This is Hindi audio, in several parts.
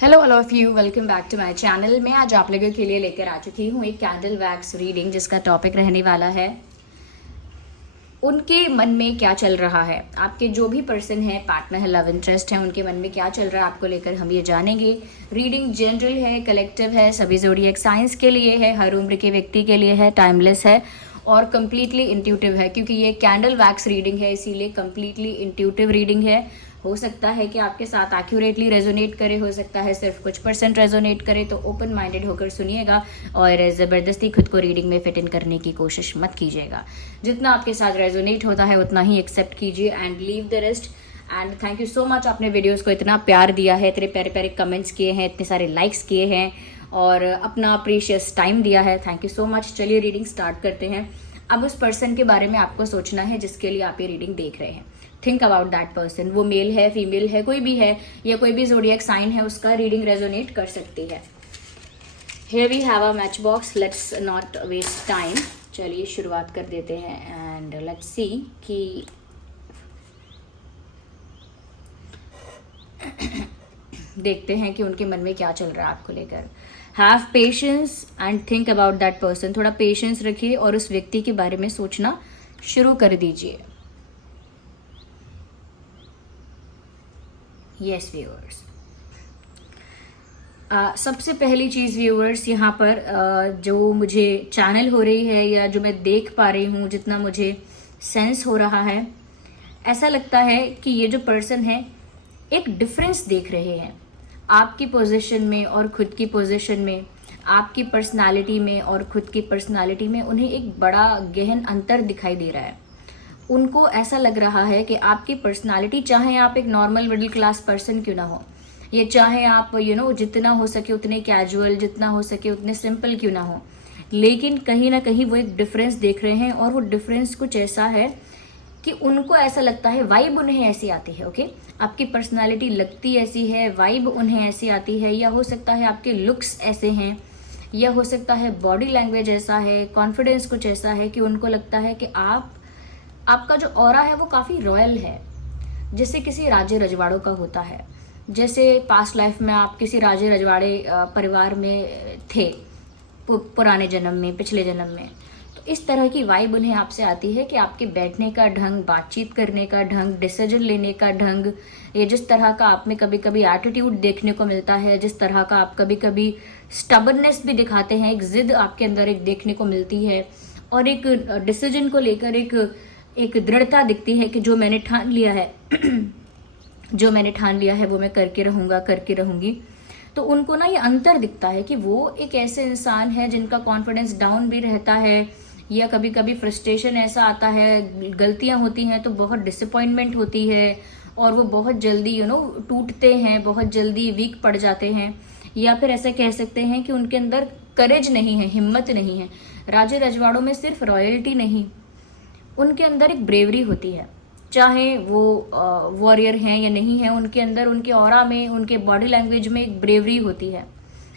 Hello all of you, welcome back to my channel. मैं आज आप लोगों के लिए लेकर आ चुकी हूँ एक कैंडल वैक्स रीडिंग, जिसका टॉपिक रहने वाला है उनके मन में क्या चल रहा है। आपके जो भी पर्सन है, पार्टनर है, लव इंटरेस्ट है, उनके मन में क्या चल रहा है आपको लेकर हम ये जानेंगे। रीडिंग जनरल है, कलेक्टिव है, सभी ज़ोडिएक साइंस के लिए है, हर उम्र के व्यक्ति के लिए है, टाइमलेस है और कम्प्लीटली इंट्यूटिव है। क्योंकि ये कैंडल वैक्स रीडिंग है, इसीलिए कम्प्लीटली इंट्यूटिव रीडिंग है। हो सकता है कि आपके साथ एक्यूरेटली रेजोनेट करे, हो सकता है सिर्फ कुछ % रेजोनेट करे, तो ओपन माइंडेड होकर सुनिएगा और ज़बरदस्ती खुद को रीडिंग में फिट इन करने की कोशिश मत कीजिएगा। जितना आपके साथ रेजोनेट होता है उतना ही एक्सेप्ट कीजिए and leave the rest. And thank you so much, आपने वीडियोस को इतना प्यार दिया है, इतने प्यारे प्यारे कमेंट्स किए हैं, इतने सारे लाइक्स किए हैं और अपना प्रीशियस टाइम दिया है। Thank you so much. चलिए रीडिंग स्टार्ट करते हैं। अब उस पर्सन के बारे में आपको सोचना है जिसके लिए आप ये रीडिंग देख रहे हैं। Think about that person. वो मेल है, फीमेल है, कोई भी है या कोई भी ज़ोडिएक साइन है, उसका रीडिंग रेजोनेट कर सकती है। Here we have a match box. Let's not waste time. चलिए शुरुआत कर देते हैं एंड लेट्स सी कि देखते हैं कि उनके मन में क्या चल रहा है आपको लेकर। Have patience and think about that person. थोड़ा पेशेंस रखिए और उस व्यक्ति के बारे में सोचना शुरू कर दीजिए। यस व्यूअर्स, सबसे पहली चीज़ व्यूअर्स यहाँ पर जो मुझे चैनल हो रही है या जो मैं देख पा रही हूँ, जितना मुझे सेंस हो रहा है, ऐसा लगता है कि ये जो पर्सन है एक डिफरेंस देख रहे हैं आपकी पोजीशन में और खुद की पोजीशन में, आपकी पर्सनालिटी में और खुद की पर्सनालिटी में। उन्हें एक बड़ा गहन अंतर दिखाई दे रहा है। उनको ऐसा लग रहा है कि आपकी पर्सनालिटी, चाहे आप एक नॉर्मल मिडिल क्लास पर्सन क्यों ना हो, या चाहे आप जितना हो सके उतने कैजुअल, जितना हो सके उतने सिंपल क्यों ना हो, लेकिन कहीं ना कहीं वो एक डिफरेंस देख रहे हैं। और वो डिफरेंस कुछ ऐसा है कि उनको ऐसा लगता है, वाइब उन्हें ऐसी आती है। ओके, आपकी पर्सनालिटी लगती ऐसी है, वाइब उन्हें ऐसी आती है, या हो सकता है आपके लुक्स ऐसे हैं, या हो सकता है बॉडी लैंग्वेज ऐसा है, कॉन्फिडेंस कुछ ऐसा है कि उनको लगता है कि आपका जो ऑरा है वो काफ़ी रॉयल है, जैसे किसी राजे रजवाड़ों का होता है। जैसे पास्ट लाइफ में आप किसी राजे रजवाड़े परिवार में थे, पुराने जन्म में, पिछले जन्म में। तो इस तरह की वाइब उन्हें आपसे आती है कि आपके बैठने का ढंग, बातचीत करने का ढंग, डिसीजन लेने का ढंग, ये जिस तरह का आप में कभी कभी एटीट्यूड देखने को मिलता है, जिस तरह का आप कभी कभी स्टबर्ननेस भी दिखाते हैं, एक जिद आपके अंदर एक देखने को मिलती है और एक डिसीजन को लेकर एक दृढ़ता दिखती है कि जो मैंने ठान लिया है जो मैंने ठान लिया है वो मैं करके रहूंगा, करके रहूंगी। तो उनको ना ये अंतर दिखता है कि वो एक ऐसे इंसान है जिनका कॉन्फिडेंस डाउन भी रहता है, या कभी कभी फ्रस्ट्रेशन ऐसा आता है, गलतियां होती हैं तो बहुत डिसअपॉइंटमेंट होती है और वो बहुत जल्दी टूटते हैं, बहुत जल्दी वीक पड़ जाते हैं। या फिर ऐसा कह सकते हैं कि उनके अंदर करेज नहीं है, हिम्मत नहीं है। राजे रजवाड़ों में सिर्फ रॉयल्टी नहीं, उनके अंदर एक ब्रेवरी होती है। चाहे वो वॉरियर हैं या नहीं है, उनके अंदर, उनके ऑरा में, उनके बॉडी लैंग्वेज में एक ब्रेवरी होती है,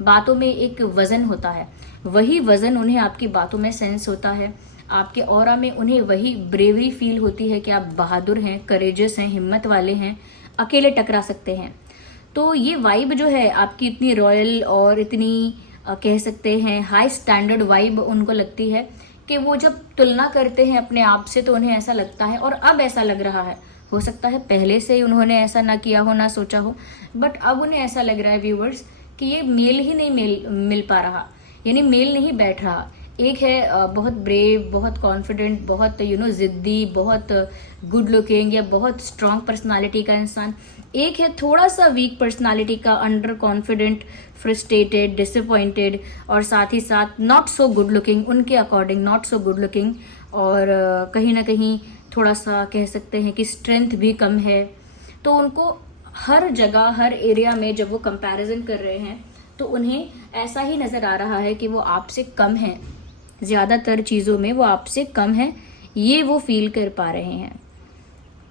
बातों में एक वजन होता है। वही वजन उन्हें आपकी बातों में सेंस होता है, आपके ऑरा में उन्हें वही ब्रेवरी फील होती है कि आप बहादुर हैं, करेजस हैं, हिम्मत वाले हैं, अकेले टकरा सकते हैं। तो ये वाइब जो है आपकी इतनी रॉयल और इतनी कह सकते हैं हाई स्टैंडर्ड वाइब उनको लगती है कि वो जब तुलना करते हैं अपने आप से तो उन्हें ऐसा लगता है, और अब ऐसा लग रहा है, हो सकता है पहले से ही उन्होंने ऐसा ना किया हो, ना सोचा हो, बट अब उन्हें ऐसा लग रहा है व्यूवर्स कि ये मेल ही नहीं मिल पा रहा, यानी मेल नहीं बैठ रहा। एक है बहुत ब्रेव, बहुत कॉन्फिडेंट, बहुत जिद्दी, बहुत गुड लुकिंग या बहुत स्ट्रांग पर्सनालिटी का इंसान। एक है थोड़ा सा वीक पर्सनालिटी का, अंडर कॉन्फिडेंट, फ्रस्ट्रेटेड, डिसअपॉइंटेड और साथ ही साथ नॉट सो गुड लुकिंग, उनके according not so good looking, और कहीं ना कहीं थोड़ा सा कह सकते हैं कि स्ट्रेंथ भी कम है। तो उनको हर जगह, हर एरिया में जब वो कंपैरिजन कर रहे हैं तो उन्हें ऐसा ही नज़र आ रहा है कि वो आपसे कम है, ज़्यादातर चीज़ों में वो आपसे कम है, ये वो फील कर पा रहे हैं।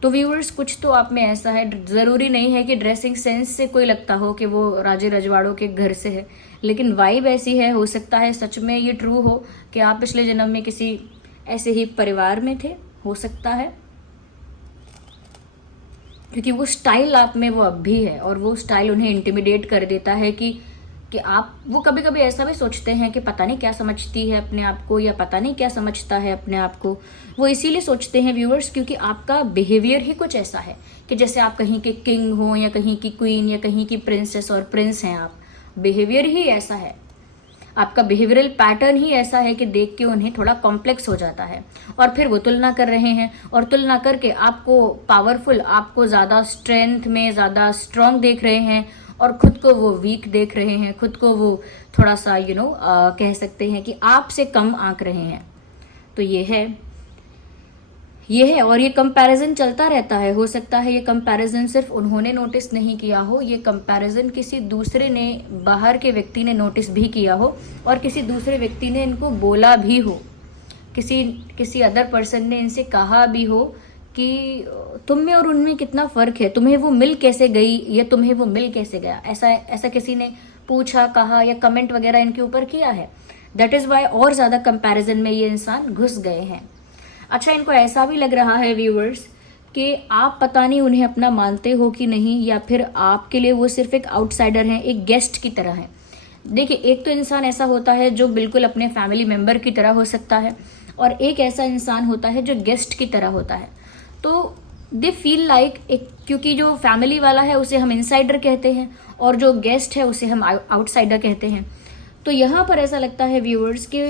तो व्यूअर्स, कुछ तो आप में ऐसा है, ज़रूरी नहीं है कि ड्रेसिंग सेंस से कोई लगता हो कि वो राजे रजवाड़ों के घर से है, लेकिन वाइब ऐसी है। हो सकता है सच में ये ट्रू हो कि आप पिछले जन्म में किसी ऐसे ही परिवार में थे, हो सकता है। क्योंकि वो स्टाइल आप में वो अब भी है, और वो स्टाइल उन्हें इंटिमिडेट कर देता है कि आप, वो कभी कभी ऐसा भी सोचते हैं कि पता नहीं क्या समझती है अपने आप को, या पता नहीं क्या समझता है अपने आप को। वो इसीलिए सोचते हैं व्यूअर्स, क्योंकि आपका बिहेवियर ही कुछ ऐसा है कि जैसे आप कहीं के किंग हो या कहीं की क्वीन या कहीं की प्रिंसेस और प्रिंस हैं आप। बिहेवियर ही ऐसा है, आपका बिहेवियरल पैटर्न ही ऐसा है कि देख के उन्हें थोड़ा कॉम्प्लेक्स हो जाता है, और फिर वो तुलना कर रहे हैं, और तुलना करके आपको पावरफुल, आपको ज़्यादा स्ट्रेंथ में ज़्यादा स्ट्रांग देख रहे हैं, और खुद को वो वीक देख रहे हैं, खुद को वो थोड़ा सा कह सकते हैं कि आपसे कम आंक रहे हैं। तो ये है और ये कंपैरिजन चलता रहता है। हो सकता है ये कंपैरिजन सिर्फ उन्होंने नोटिस नहीं किया हो, ये कंपैरिजन किसी दूसरे ने, बाहर के व्यक्ति ने नोटिस भी किया हो, और किसी दूसरे व्यक्ति ने इनको बोला भी हो, किसी अदर पर्सन ने इनसे कहा भी हो कि तुम में और उनमें कितना फर्क है, तुम्हें वो मिल कैसे गई या तुम्हें वो मिल कैसे गया, ऐसा किसी ने पूछा, कहा या कमेंट वगैरह इनके ऊपर किया है। दैट इज वाई और ज्यादा कंपैरिजन में ये इंसान घुस गए हैं। अच्छा, इनको ऐसा भी लग रहा है व्यूअर्स कि आप पता नहीं उन्हें अपना मानते हो कि नहीं, या फिर आपके लिए वो सिर्फ एक आउटसाइडर हैं, एक गेस्ट की तरह है। देखिए, एक तो इंसान ऐसा होता है जो बिल्कुल अपने फैमिली मेंबर की तरह हो सकता है, और एक ऐसा इंसान होता है जो गेस्ट की तरह होता है। तो दे फील लाइक, क्योंकि जो फैमिली वाला है उसे हम इनसाइडर कहते हैं, और जो गेस्ट है उसे हम आउटसाइडर कहते हैं। तो यहाँ पर ऐसा लगता है व्यूअर्स कि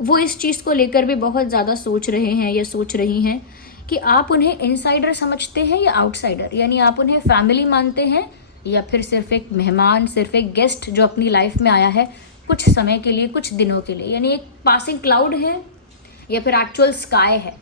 वो इस चीज़ को लेकर भी बहुत ज़्यादा सोच रहे हैं या सोच रही हैं कि आप उन्हें इनसाइडर समझते हैं या आउटसाइडर, यानी आप उन्हें फैमिली मानते हैं या फिर सिर्फ एक मेहमान, सिर्फ एक गेस्ट जो अपनी लाइफ में आया है कुछ समय के लिए, कुछ दिनों के लिए, यानी एक पासिंग क्लाउड है या फिर एक्चुअल स्काई है।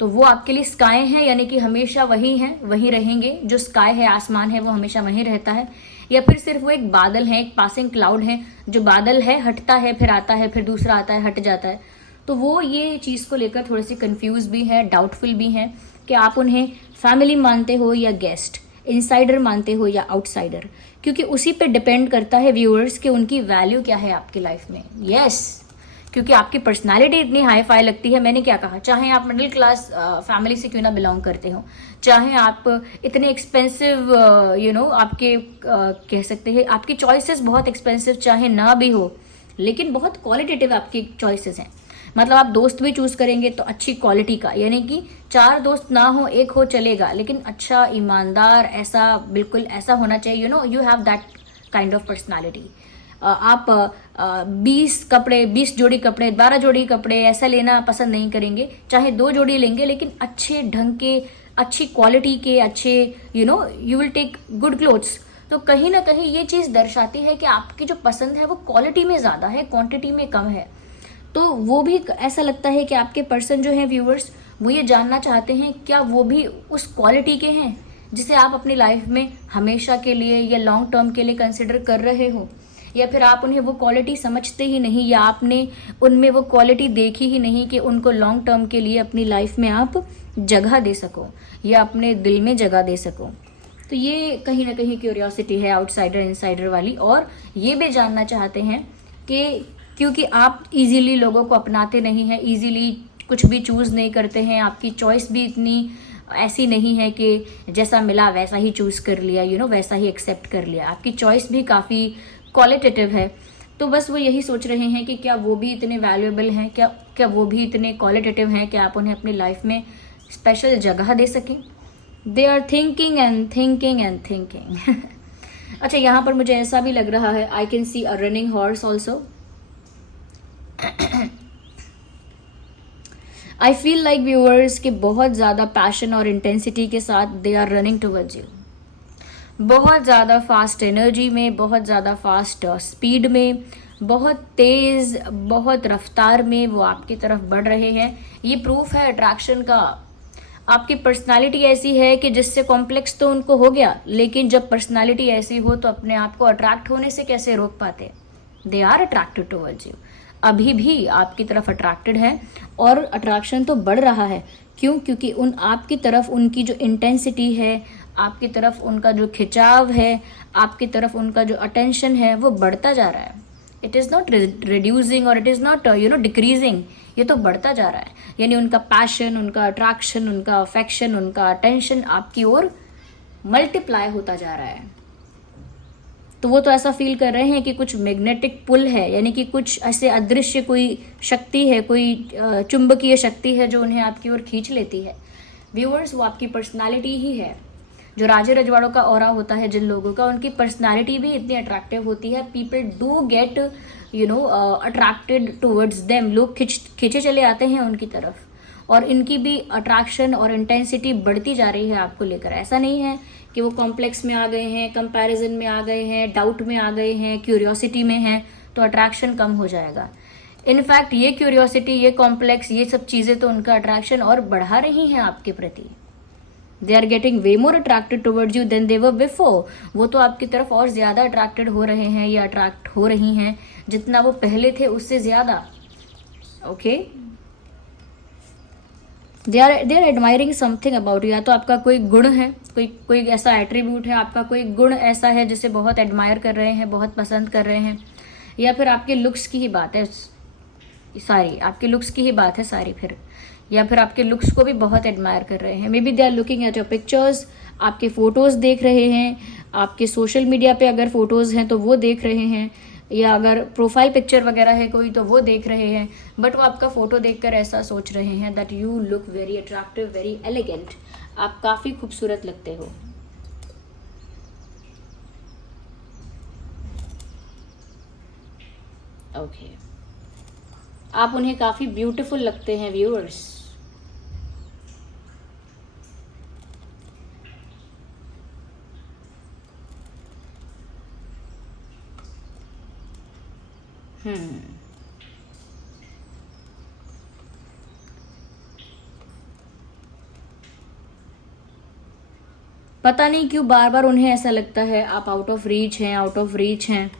तो वो आपके लिए स्काई है, यानी कि हमेशा वही हैं, वही रहेंगे। जो स्काई है, आसमान है, वो हमेशा वहीं रहता है, या फिर सिर्फ वो एक बादल है, एक पासिंग क्लाउड है। जो बादल है हटता है, फिर आता है, फिर दूसरा आता है, हट जाता है। तो वो ये चीज़ को लेकर थोड़े से कंफ्यूज भी है, डाउटफुल भी हैं कि आप उन्हें फैमिली मानते हो या गेस्ट, इनसाइडर मानते हो या आउटसाइडर, क्योंकि उसी पे डिपेंड करता है व्यूअर्स कि उनकी वैल्यू क्या है आपकी लाइफ में। यस, क्योंकि आपकी पर्सनालिटी इतनी हाई फाई लगती है। मैंने क्या कहा, चाहे आप मिडिल क्लास फैमिली से क्यों ना बिलोंग करते हो, चाहे आप इतने एक्सपेंसिव आपके कह सकते हैं आपकी चॉइसेस बहुत एक्सपेंसिव चाहे ना भी हो, लेकिन बहुत क्वालिटेटिव आपकी चॉइसेस हैं। मतलब आप दोस्त भी चूज करेंगे तो अच्छी क्वालिटी का, यानी कि 4 दोस्त ना हो, 1 हो चलेगा, लेकिन अच्छा, ईमानदार, ऐसा बिल्कुल ऐसा होना चाहिए। You have that kind of personality. आप 20 जोड़ी कपड़े, 12 जोड़ी कपड़े ऐसा लेना पसंद नहीं करेंगे, चाहे 2 जोड़ी लेंगे, लेकिन अच्छे ढंग के, अच्छी क्वालिटी के, अच्छे you will take good clothes. तो कहीं ना कहीं ये चीज़ दर्शाती है कि आपकी जो पसंद है वो क्वालिटी में ज़्यादा है, क्वांटिटी में कम है। तो वो भी ऐसा लगता है कि आपके पर्सन जो हैं व्यूअर्स, वो ये जानना चाहते हैं क्या वो भी उस क्वालिटी के हैं जिसे आप अपनी लाइफ में हमेशा के लिए या लॉन्ग टर्म के लिए कंसिडर कर रहे हो, या फिर आप उन्हें वो क्वालिटी समझते ही नहीं, या आपने उनमें वो क्वालिटी देखी ही नहीं कि उनको लॉन्ग टर्म के लिए अपनी लाइफ में आप जगह दे सको या अपने दिल में जगह दे सको। तो ये कहीं ना कहीं क्यूरियोसिटी है आउटसाइडर इनसाइडर वाली, और ये भी जानना चाहते हैं कि क्योंकि आप इजीली लोगों को अपनाते नहीं हैं, इजीली कुछ भी चूज़ नहीं करते हैं, आपकी चॉइस भी इतनी ऐसी नहीं है कि जैसा मिला वैसा ही चूज़ कर लिया, वैसा ही एक्सेप्ट कर लिया। आपकी चॉइस भी काफ़ी क्वालिटेटिव है। तो बस वो यही सोच रहे हैं कि क्या वो भी इतने वैल्यूएबल हैं, क्या वो भी इतने क्वालिटेटिव हैं कि आप उन्हें अपनी लाइफ में स्पेशल जगह दे सकें। They are thinking and thinking and thinking. अच्छा, यहाँ पर मुझे ऐसा भी लग रहा है, I can see a running horse also. I feel like viewers कि बहुत ज़्यादा पैशन और इंटेंसिटी के साथ they are running towards you, बहुत ज़्यादा फास्ट एनर्जी में, बहुत ज़्यादा फास्ट स्पीड में, बहुत तेज़, बहुत रफ्तार में वो आपकी तरफ बढ़ रहे हैं। ये प्रूफ है अट्रैक्शन का। आपकी पर्सनालिटी ऐसी है कि जिससे कॉम्प्लेक्स तो उनको हो गया, लेकिन जब पर्सनालिटी ऐसी हो तो अपने आप को अट्रैक्ट होने से कैसे रोक पाते। They are attracted towards you, अभी भी आपकी तरफ अट्रैक्टेड है, और अट्रैक्शन तो बढ़ रहा है। क्यों? क्योंकि आपकी तरफ उनकी जो इंटेंसिटी है, आपकी तरफ उनका जो खिंचाव है, आपकी तरफ उनका जो अटेंशन है, वो बढ़ता जा रहा है। इट इज़ नॉट रिड्यूसिंग और इट इज़ नॉट डिक्रीजिंग, ये तो बढ़ता जा रहा है। यानी उनका पैशन, उनका अट्रैक्शन, उनका अफेक्शन, उनका अटेंशन आपकी ओर मल्टीप्लाई होता जा रहा है। तो वो तो ऐसा फील कर रहे हैं कि कुछ मैग्नेटिक पुल है, यानी कि कुछ ऐसे अदृश्य कोई शक्ति है, कोई चुंबकीय शक्ति है जो उन्हें आपकी ओर खींच लेती है। व्यूअर्स, वो आपकी पर्सनालिटी ही है। जो राजे रजवाड़ों का ऑरा होता है जिन लोगों का, उनकी पर्सनालिटी भी इतनी अट्रैक्टिव होती है। People do get attracted towards them, लोग खींचे चले आते हैं उनकी तरफ, और इनकी भी अट्रैक्शन और इंटेंसिटी बढ़ती जा रही है आपको लेकर। ऐसा नहीं है कि वो कॉम्प्लेक्स में आ गए हैं, कंपैरिजन में आ गए हैं, डाउट में आ गए हैं, क्यूरियोसिटी में हैं तो अट्रैक्शन कम हो जाएगा। इनफैक्ट ये क्यूरियोसिटी, ये कॉम्प्लेक्स, ये सब चीज़ें तो उनका अट्रैक्शन और बढ़ा रही हैं आपके प्रति। They are getting way more attracted towards you than they were before. वो तो आपकी तरफ और ज़्यादा अट्रैक्टेड हो रहे हैं या अट्रैक्ट हो रही हैं जितना वो पहले थे उससे ज़्यादा। Okay, they are admiring something about you. या तो आपका कोई गुण है, कोई ऐसा एट्रीब्यूट है, आपका कोई गुण ऐसा है जिसे बहुत एडमायर कर रहे हैं, बहुत पसंद कर रहे हैं, या फिर आपके लुक्स की ही बात है सारी, आपके लुक्स की ही बात है सारी फिर, या फिर आपके लुक्स को भी बहुत एडमायर कर रहे हैं। Maybe they are looking at your pictures, आपके फ़ोटोज़ देख रहे हैं, आपके सोशल मीडिया पे अगर फ़ोटोज़ हैं तो वो देख रहे हैं, या अगर प्रोफाइल पिक्चर वगैरह है कोई तो वो देख रहे हैं। बट वो आपका फ़ोटो देखकर ऐसा सोच रहे हैं that you look very attractive, very elegant, आप काफ़ी खूबसूरत लगते हो। ओके, आप उन्हें काफ़ी ब्यूटीफुल लगते हैं व्यूअर्स। पता नहीं क्यों बार बार उन्हें ऐसा लगता है आप आउट ऑफ रीच हैं, आउट ऑफ रीच हैं।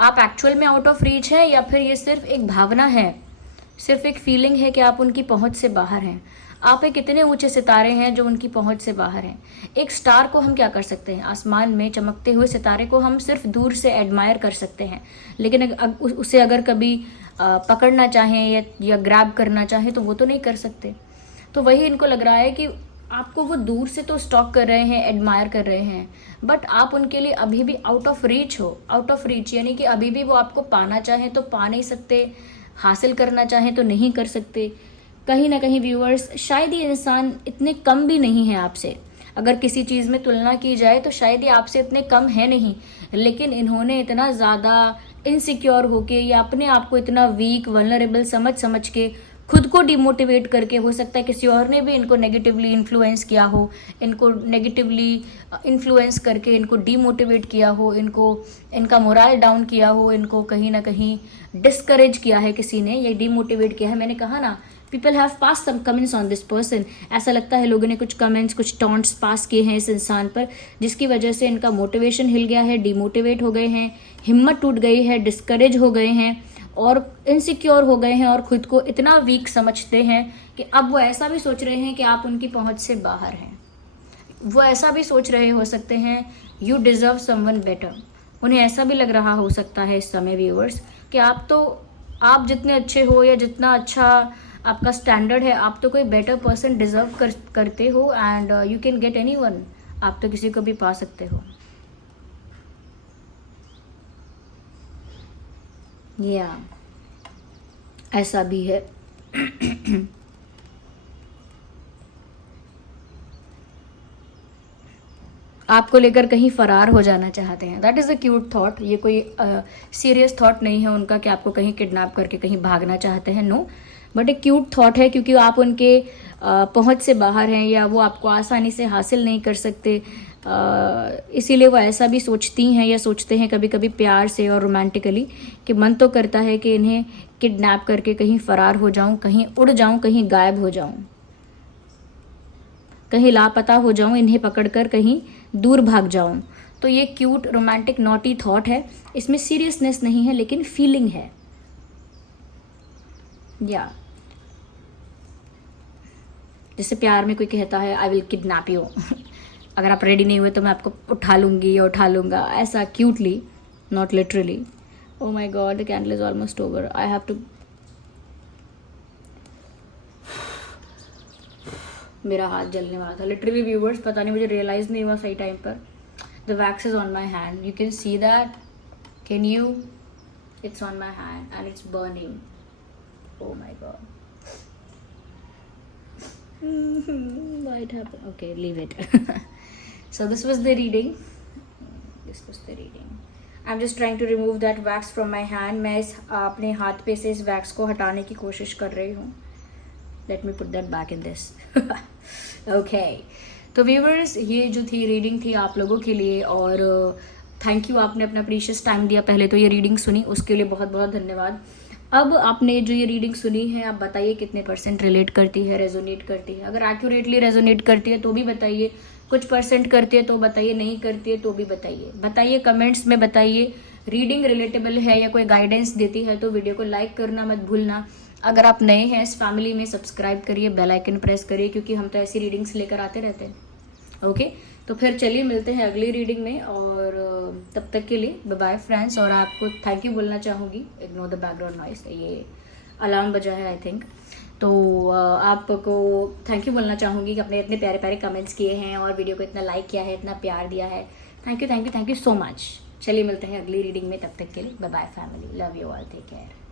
आप एक्चुअल में आउट ऑफ रीच हैं या फिर ये सिर्फ एक भावना है, सिर्फ एक फीलिंग है कि आप उनकी पहुंच से बाहर हैं। आप एक इतने ऊंचे सितारे हैं जो उनकी पहुंच से बाहर हैं। एक स्टार को हम क्या कर सकते हैं, आसमान में चमकते हुए सितारे को हम सिर्फ दूर से एडमायर कर सकते हैं, लेकिन उसे अगर कभी पकड़ना चाहें या ग्रैब करना चाहें तो वो तो नहीं कर सकते। तो वही इनको लग रहा है कि आपको वो दूर से तो स्टॉक कर रहे हैं, एडमायर कर रहे हैं, बट आप उनके लिए अभी भी आउट ऑफ रीच हो। आउट ऑफ रीच यानी कि अभी भी वो आपको पाना चाहें तो पा नहीं सकते, हासिल करना चाहें तो नहीं कर सकते। कहीं ना कहीं व्यूअर्स, शायद ये इंसान इतने कम भी नहीं है आपसे। अगर किसी चीज़ में तुलना की जाए तो शायद ये आपसे इतने कम है नहीं, लेकिन इन्होंने इतना ज़्यादा इनसिक्योर होके या अपने आप को इतना वीक, वल्नरेबल समझ के खुद को डिमोटिवेट करके, हो सकता है किसी और ने भी इनको नेगेटिवली इन्फ्लुएंस किया हो, इनको नेगेटिवली इन्फ्लुएंस करके इनको डिमोटिवेट किया हो, इनका मोरल डाउन किया हो, इनको कहीं ना कहीं डिस्करेज किया है किसी ने, ये डिमोटिवेट किया है। मैंने कहा ना, people have pass some comments on this person. ऐसा लगता है लोगों ने कुछ कमेंट्स, कुछ टॉन्ट्स पास किए हैं इस इंसान पर, जिसकी वजह से इनका मोटिवेशन हिल गया है, डिमोटिवेट हो गए हैं, हिम्मत टूट गई है, डिस्करेज हो गए हैं और इनसिक्योर हो गए हैं और खुद को इतना वीक समझते हैं कि अब वो ऐसा भी सोच रहे हैं कि आप उनकी पहुंच से बाहर हैं। वो ऐसा भी सोच रहे हो सकते हैं यू डिज़र्व समवन बेटर। उन्हें ऐसा भी लग रहा हो सकता है इस समय व्यूअर्स कि आप जितने अच्छे हो या जितना अच्छा आपका स्टैंडर्ड है, आप तो कोई बेटर पर्सन डिज़र्व करते हो and you can get anyone. आप तो किसी को भी पा सकते हो। या ऐसा भी है। आपको लेकर कहीं फरार हो जाना चाहते हैं। That is a cute thought. ये कोई सीरियस थॉट नहीं है उनका कि आपको कहीं किडनैप करके कहीं भागना चाहते हैं, नो, बट एक क्यूट थॉट है क्योंकि आप उनके पहुंच से बाहर हैं या वो आपको आसानी से हासिल नहीं कर सकते। इसीलिए वो ऐसा भी सोचती हैं या सोचते हैं कभी कभी प्यार से और रोमांटिकली कि मन तो करता है कि इन्हें किडनैप करके कहीं फरार हो जाऊं, कहीं उड़ जाऊं, कहीं गायब हो जाऊं, कहीं लापता हो जाऊं, इन्हें पकड़कर कहीं दूर भाग जाऊं। तो ये क्यूट रोमांटिक नॉटी थॉट है। इसमें सीरियसनेस नहीं है लेकिन फीलिंग है। या जैसे प्यार में कोई कहता है आई विल किडनैप यू, अगर आप रेडी नहीं हुए तो मैं आपको उठा लूंगी या उठा लूंगा, ऐसा cutely, not literally. Oh my god, the candle is almost over. I have to. मेरा हाथ जलने वाला था लिटरली व्यूवर्स, पता नहीं मुझे रियलाइज नहीं हुआ सही टाइम पर. The wax is on my hand. You can see that. Can you? It's on my hand and it's burning. Oh my god. Why it happened? Okay, leave it. So this was the reading. I'm just trying to remove that wax from my hand. मैं इस अपने हाथ पे से इस wax को हटाने की कोशिश कर रही हूँ. Let me put that back in this. Okay. तो व्यूवर्स, ये जो थी रीडिंग थी आप लोगों के लिए, और थैंक यू, आपने अपना प्रीशियस टाइम दिया. पहले तो ये रीडिंग सुनी, उसके लिए बहुत बहुत धन्यवाद. अब आपने जो ये रीडिंग सुनी है, आप बताइए कितने % रिलेट करती है, रेजोनेट करती है. अगर एक्यूरेटली रेजोनेट करती है तो भी बताइए, कुछ % करती है तो बताइए, नहीं करती है तो भी बताइए कमेंट्स में बताइए. रीडिंग रिलेटेबल है या कोई गाइडेंस देती है तो वीडियो को लाइक करना मत भूलना. अगर आप नए हैं इस फैमिली में, सब्सक्राइब करिए, बेल आइकन प्रेस करिए, क्योंकि हम तो ऐसी रीडिंग्स लेकर आते रहते हैं. ओके, तो फिर चलिए मिलते हैं अगली रीडिंग में, और तब तक के लिए बाय बाय फ्रेंड्स. और आपको थैंक यू बोलना चाहूँगी. इग्नोर द बैकग्राउंड नॉइस, ये अलार्म बजा है आई थिंक. तो आपको थैंक यू बोलना चाहूँगी कि आपने इतने प्यारे प्यारे कमेंट्स किए हैं और वीडियो को इतना लाइक किया है, इतना प्यार दिया है. Thank you so much. चलिए मिलते हैं अगली रीडिंग में, तब तक के लिए bye bye family. Love you all, take care.